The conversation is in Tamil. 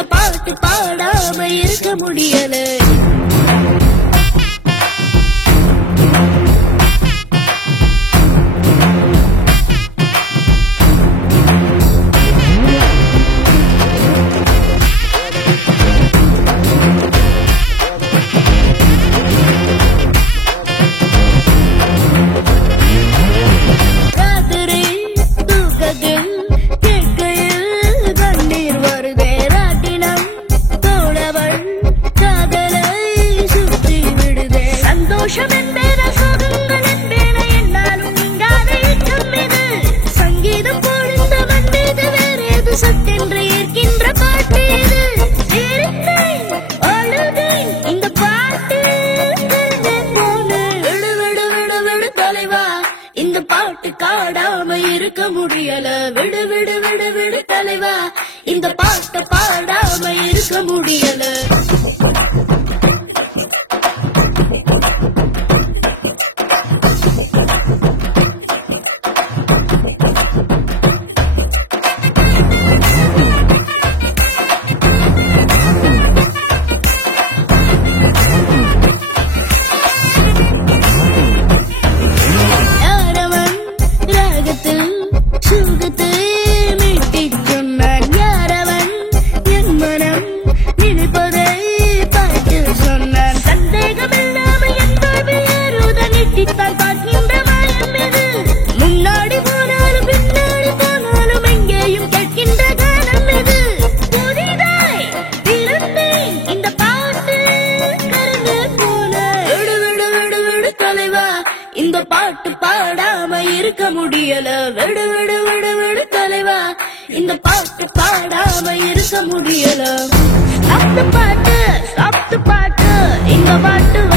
இந்த பாட்டு பாடாம இருக்க முடியல. இந்த பாட்டு காடாம இருக்க முடியல. விடு விடு விடு விடு தலைவா, இந்த பாட்டு பாடாம இருக்க முடியல. இந்த பாட்டு பாடாம இருக்க முடியல. விடு விடு விடு விடு தலைவா, இந்த பாட்டு பாடாம இருக்க முடியல. சாப்பிட்டு பாட்டு இந்த பாட்டு